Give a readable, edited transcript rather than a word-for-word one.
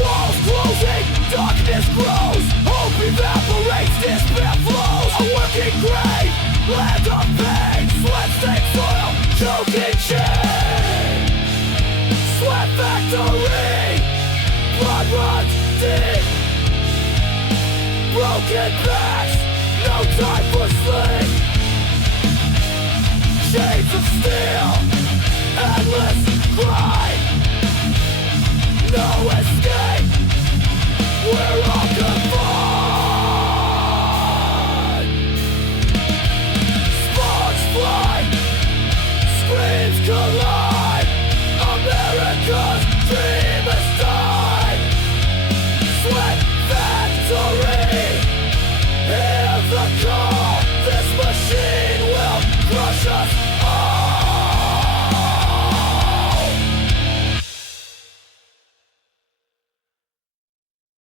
Walls closing, darkness grows, hope evaporates, despair flows. A working grave, land of pain, sweat-stained soil, choking chain. Sweat factory, blood runs deep. Broken backs, no time for sleep. Chains of steel, endless cry.